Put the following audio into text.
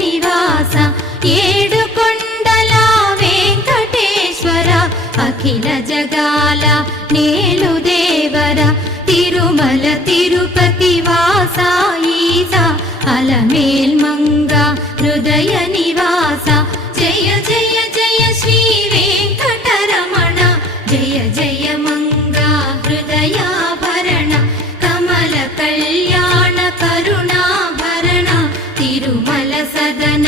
నివాస ఏడుకొండల వెంకటేశ్వర అఖిల జగాల నేలు దేవర తిరుమల తిరుపతి వాస ఈస అలమేల్మంగ హృదయ నివాస జయ జయ జయ శ్రీ వెంకటరమణ జయ జయ మంగ హృదయాభరణ కమల కళ్యాణ కరుణాభరణ తిరుమల సదన